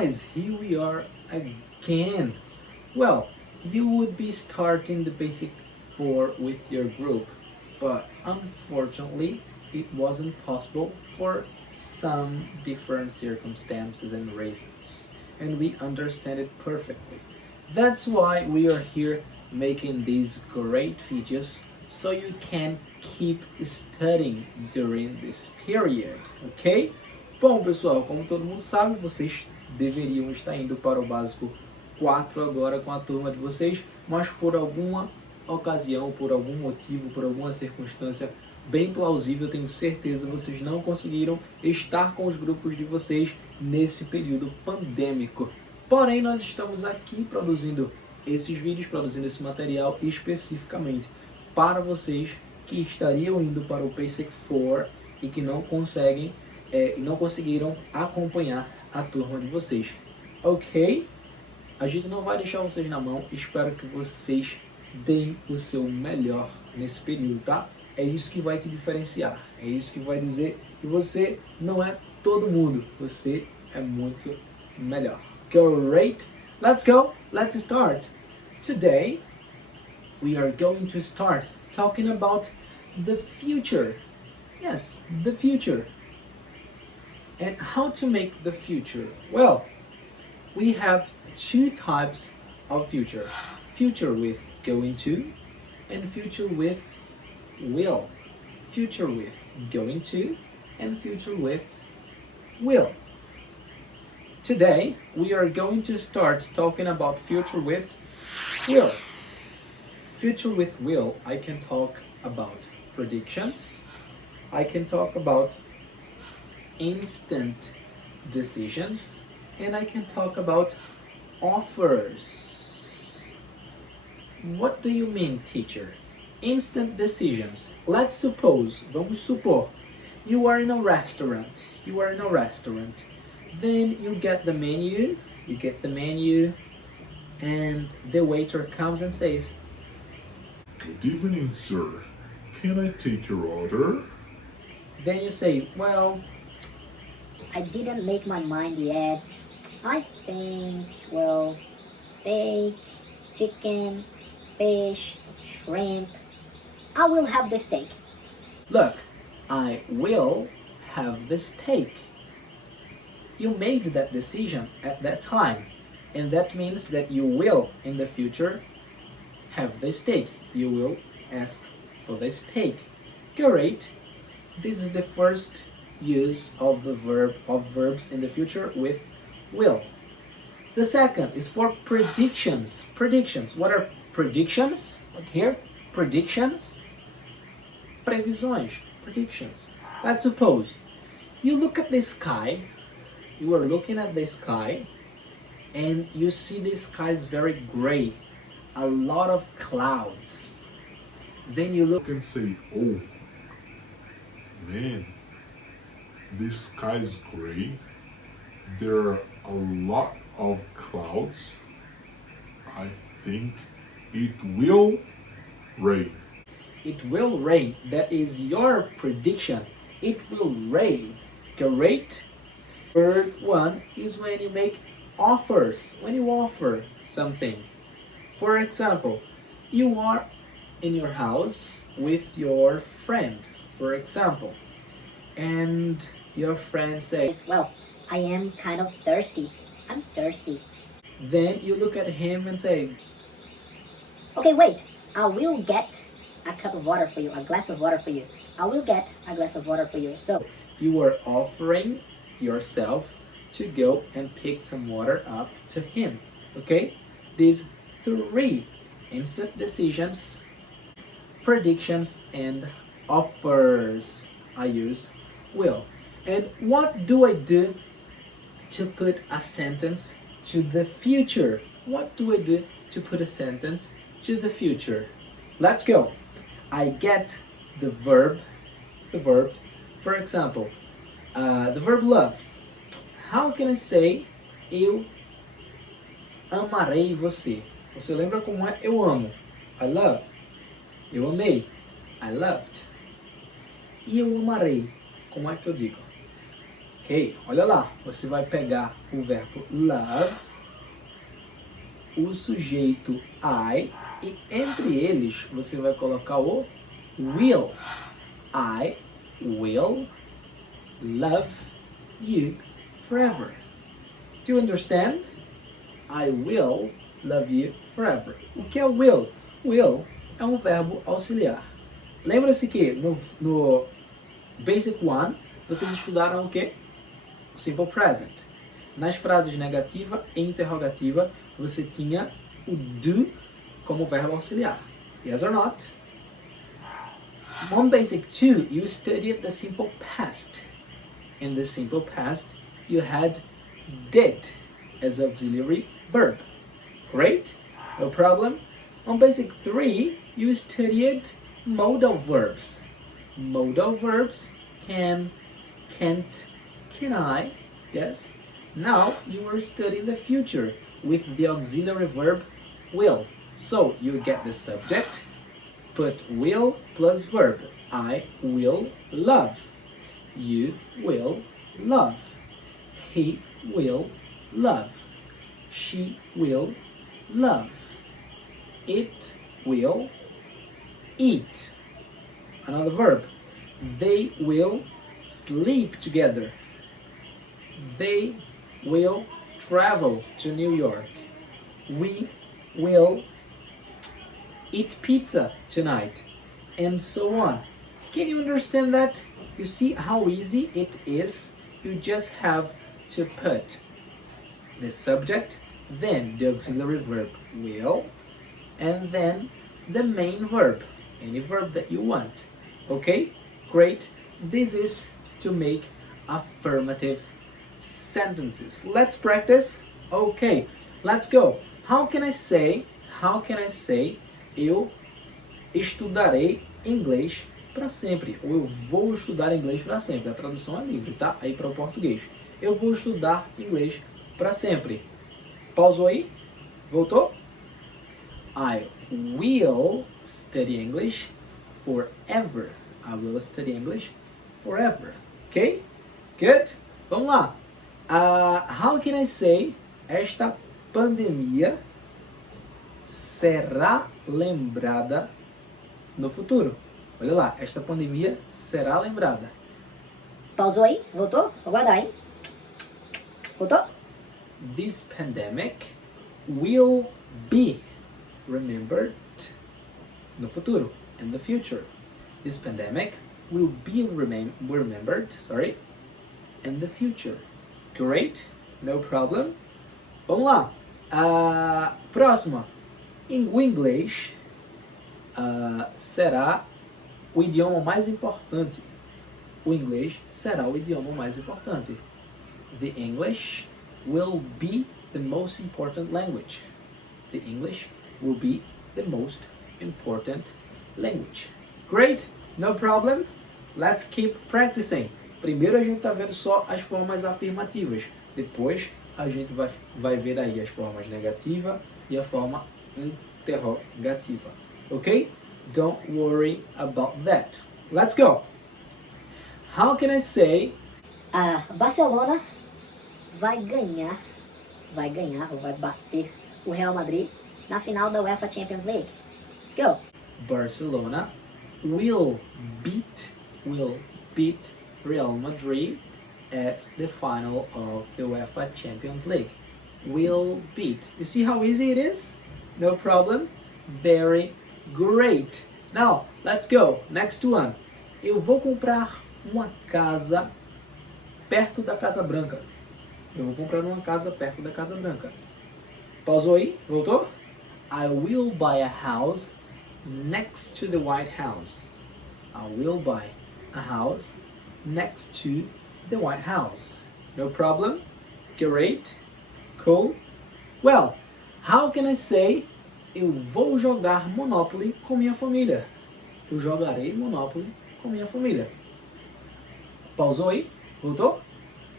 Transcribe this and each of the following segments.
guys, here we are again. Well, you would be starting the basic 4 with your group, but unfortunately, it wasn't possible for some different circumstances and reasons, and we understand it perfectly. That's why we are here making these great videos so you can keep studying during this period, ok? Bom, pessoal, como todo mundo sabe, vocês deveriam estar indo para o básico 4 agora com a turma de vocês, mas por alguma ocasião, por algum motivo, por alguma circunstância bem plausível, tenho certeza vocês não conseguiram estar com os grupos de vocês nesse período pandêmico. Porém, nós estamos aqui produzindo esses vídeos, produzindo esse material especificamente para vocês que estariam indo para o Basic 4 e que não conseguiram acompanhar a turma de vocês. Ok? A gente não vai deixar vocês na mão, espero que vocês deem o seu melhor nesse período, tá? É isso que vai te diferenciar, é isso que vai dizer que você não é todo mundo, você é muito melhor. Great! Let's go! Let's start! Today, we are going to start talking about the future. Yes, the future. And how to make the future? Well, we have two types of future. Future with going to and future with will. Future with going to and future with will. Today, we are going to start talking about future with will. Future with will, I can talk about predictions. I can talk about instant decisions. And I can talk about offers. What do you mean, teacher? Instant decisions. Let's suppose, vamos supor, you are in a restaurant. You are in a restaurant. Then you get the menu, and the waiter comes and says, "Good evening, sir. Can I take your order?" Then you say, well, I didn't make my mind yet. I think, well, steak, chicken, fish, shrimp. I will have the steak. look, I will have the steak. You made that decision at that time, and that means that you will, in the future, have the steak. You will ask for the steak. Great. This is the first use of the verbs in the future with will. The second is for predictions. Predictions. What are predictions? Look here. Predictions. Previsões. Predictions. Let's suppose you look at the sky. You are looking at the sky and you see the sky is very gray. A lot of clouds. Then you look And say, "Oh, man, this sky is gray. There are a lot of clouds. I think it will rain." it will rain. That is your prediction. It will rain. Great. Third one is when you make offers. When you offer something. For example, you are in your house with your friend, for example, and your friend says, Well, I am kind of thirsty. I'm thirsty. then you look at him and say, Okay, wait. I will get a cup of water for you, a glass of water for you. I will get a glass of water for you. So, you are offering yourself to go and pick some water up to him. Okay? These 3 instant decisions, predictions, and offers. I use will. And what do I do to put a sentence to the future? What do I do to put a sentence to the future? Let's go. I get the verb, for example, the verb love. How can I say eu amarei você? Você lembra como é eu amo? I love. Eu amei. I loved. E eu amarei. Como é que eu digo? Ok, olha lá, você vai pegar o verbo love, o sujeito I, e entre eles você vai colocar o will. I will love you forever. Do you understand? I will love you forever. O que é will? Will é um verbo auxiliar. Lembra-se que no Basic One vocês estudaram o quê? O Simple Present. Nas frases negativa e interrogativa você tinha o do como verbo auxiliar. Yes or not? On Basic 2 you studied the simple past. In the simple past you had did as auxiliary verb. Great? No problem? On Basic 3 you studied modal verbs. Modal verbs can, can't, can I, yes? Now you are studying the future with the auxiliary verb will. So you get the subject, put will plus verb. I will love. You will love. He will love. She will love. It will eat. Another verb. They will sleep together. They will travel to New York. We will eat pizza tonight. And so on. Can you understand that? You see how easy it is? You just have to put the subject, then the auxiliary verb will, and then the main verb, any verb that you want. Okay? Great. This is to make affirmative sentences. Let's practice. Okay, let's go. How can I say eu estudarei inglês para sempre, ou eu vou estudar inglês para sempre? A tradução é livre, tá? Aí para o português. Eu vou estudar inglês para sempre. Pausou aí? Voltou? I will study English forever. I will study English forever. Okay? Good? Vamos lá. How can I say esta pandemia será lembrada no futuro? Olha lá, esta pandemia será lembrada. Pausou aí? Voltou? Vou guardar, hein? Voltou? This pandemic will be remembered no futuro, in the future. This pandemic will be remembered, in the future. Great, no problem. Vamos lá. Próxima. O inglês será o idioma mais importante. O inglês será o idioma mais importante. The English will be the most important language. The English will be the most important language. Great, no problem. Let's keep practicing. Primeiro a gente está vendo só as formas afirmativas. Depois a gente vai ver aí as formas negativa e a forma interrogativa. Ok? Don't worry about that. Let's go. How can I say Barcelona vai ganhar ou vai bater o Real Madrid na final da UEFA Champions League? Let's go. Barcelona will beat Real Madrid at the final of the UEFA Champions League. Will beat. You see how easy it is? No problem. Very great. Now, let's go. Next one. Eu vou comprar uma casa perto da Casa Branca. Eu vou comprar uma casa perto da Casa Branca. Pausou aí? Voltou? I will buy a house next to the White House. I will buy a house next to the White House. No problem? Great? Cool? Well, how can I say eu vou jogar Monopoly com minha família? Eu jogarei Monopoly com minha família. Pausou aí? Voltou?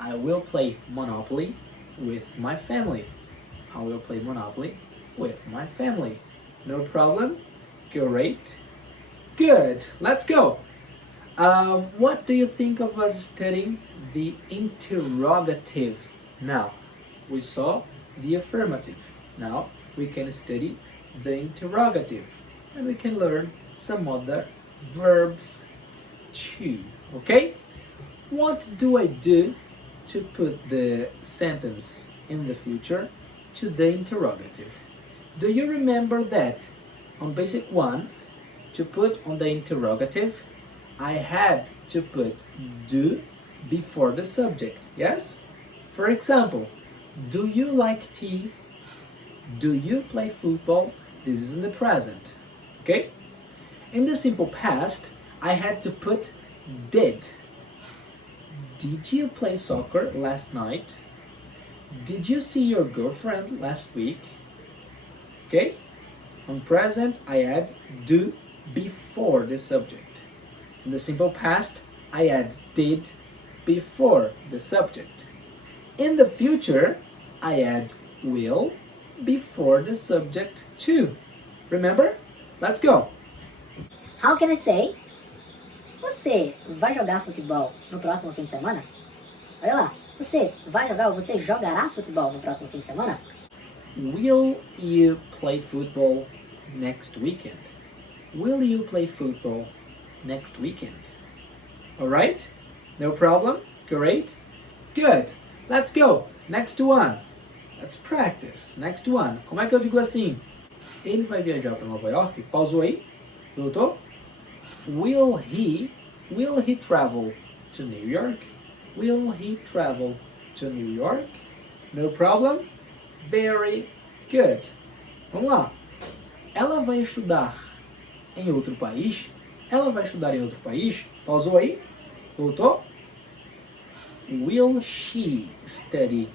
I will play Monopoly with my family. I will play Monopoly with my family. No problem? Great. Good. Let's go. What do you think of us studying the interrogative. Now, we saw the affirmative. Now, we can study the interrogative. And we can learn some other verbs too. Okay? What do I do to put the sentence in the future to the interrogative? Do you remember that on basic 1, to put on the interrogative, I had to put do before the subject, yes? For example, do you like tea? Do you play football? This is in the present, okay? In the simple past, I had to put did. Did you play soccer last night? Did you see your girlfriend last week? Okay? On present, I add do before the subject. In the simple past, I add did before the subject. In the future, I add will before the subject too. Remember? Let's go. How can I say? Você vai jogar futebol no próximo fim de semana? Olha lá. Você jogará futebol no próximo fim de semana? Will you play football next weekend? Will you play football next weekend? Alright? No problem? Great? Good. Let's go. Next one. Let's practice. Next one. Como é que eu digo assim? Ele vai viajar para Nova York? Pausou aí? Voltou? Will he travel to New York? Will he travel to New York? No problem? Very good. Vamos lá. Ela vai estudar em outro país? Ela vai estudar em outro país? Pausou aí? Voltou? Will she study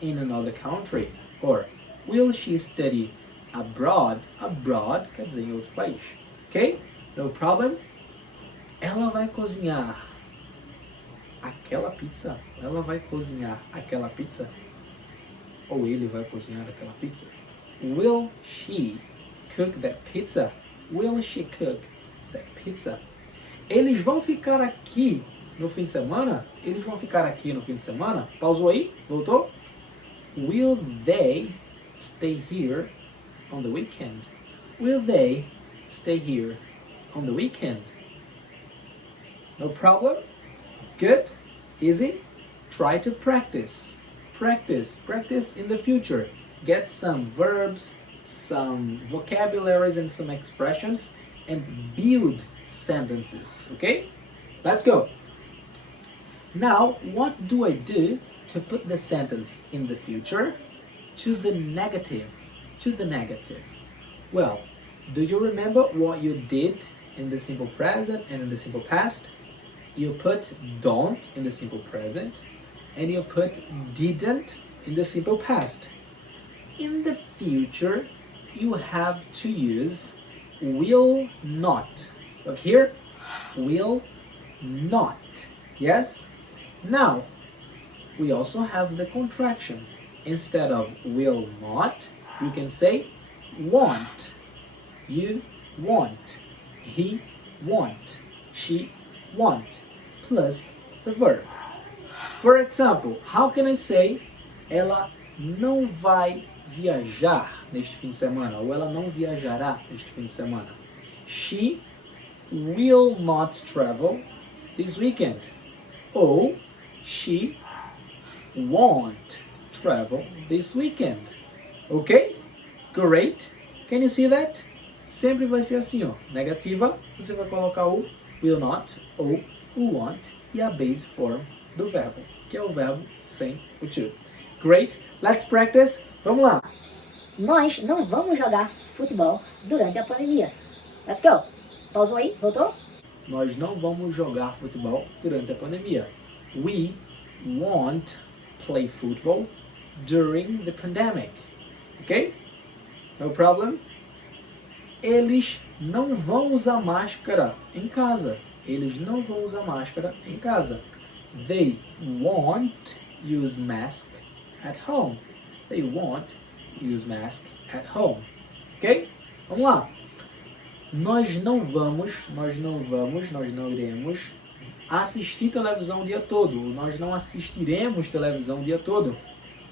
in another country? Or will she study abroad? Abroad quer dizer em outro país. Ok? No problem? Ela vai cozinhar aquela pizza? Ela vai cozinhar aquela pizza? Ou ele vai cozinhar aquela pizza? Will she cook that pizza? Will she cook that pizza? Eles vão ficar aqui no fim de semana? Eles vão ficar aqui no fim de semana? Pausou aí? Voltou? Will they stay here on the weekend? Will they stay here on the weekend? No problem? Good? Easy? Try to practice. Practice in the future. Get some verbs, some vocabularies and some expressions and build sentences, okay? Let's go. Now, what do I do to put the sentence in the future to the negative? To the negative. Well, do you remember what you did in the simple present and in the simple past? You put don't in the simple present and you put didn't in the simple past. In the future, you have to use will not. Look here, will not. Yes? Now, we also have the contraction. Instead of will not, you can say want. You want. He want. She want. Plus the verb. For example, how can I say ela não vai viajar neste fim de semana? Ou ela não viajará neste fim de semana? She will not travel this weekend. Ou she won't travel this weekend. Ok? Great. Can you see that? Sempre vai ser assim, ó. Negativa, você vai colocar o will not ou o want e a base form do verbo, que é o verbo sem o to. Great. Let's practice. Vamos lá. Nós não vamos jogar futebol durante a pandemia. Let's go. Pausou aí? Voltou? Nós não vamos jogar futebol durante a pandemia. We won't play football during the pandemic. Ok? No problem? Eles não vão usar máscara em casa. Eles não vão usar máscara em casa. They won't use mask at home. They won't use mask at home. Ok? Vamos lá. Nós não iremos assistir televisão o dia todo. Nós não assistiremos televisão o dia todo.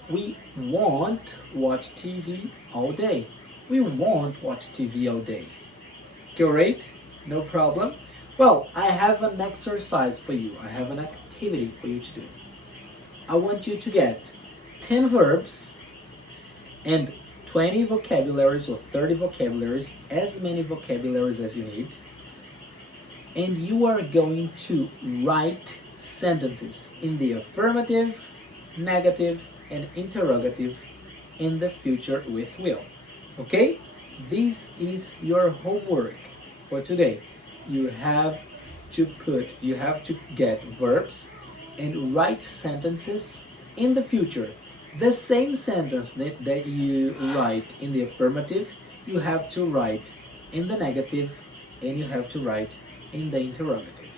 We won't watch TV all day. We won't watch TV all day. Great, no problem. Well, I have an exercise for you. I have an activity for you to do. I want you to get 10 verbs and 20 vocabularies or 30 vocabularies, as many vocabularies as you need. And you are going to write sentences in the affirmative, negative, and interrogative in the future with will. Okay? This is your homework for today. You have to get verbs and write sentences in the future. The same sentence that you write in the affirmative, you have to write in the negative, and you have to write in the interrogative.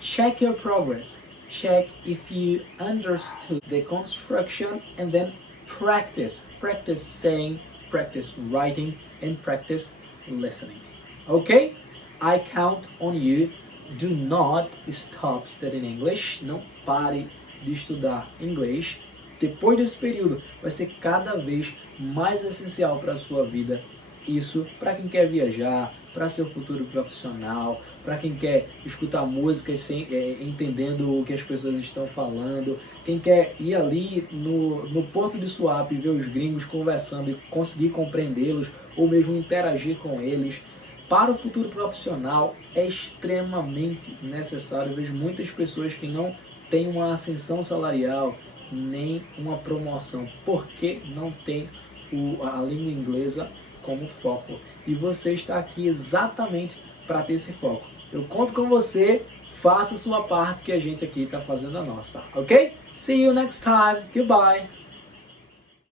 Check your progress. Check if you understood the construction, and then practice. Practice saying, practice writing, and practice listening. Okay? I count on you. Do not stop studying English. Não pare de estudar inglês. Depois desse período, vai ser cada vez mais essencial para a sua vida. Isso para quem quer viajar, para seu futuro profissional, para quem quer escutar músicas entendendo o que as pessoas estão falando, quem quer ir ali no Porto de Suape e ver os gringos conversando e conseguir compreendê-los, ou mesmo interagir com eles. Para o futuro profissional é extremamente necessário. Eu vejo muitas pessoas que não têm uma ascensão salarial, nem uma promoção, porque não tem a língua inglesa como foco. E você está aqui exatamente para ter esse foco. Eu conto com você, faça a sua parte que a gente aqui está fazendo a nossa, ok? See you next time. Goodbye.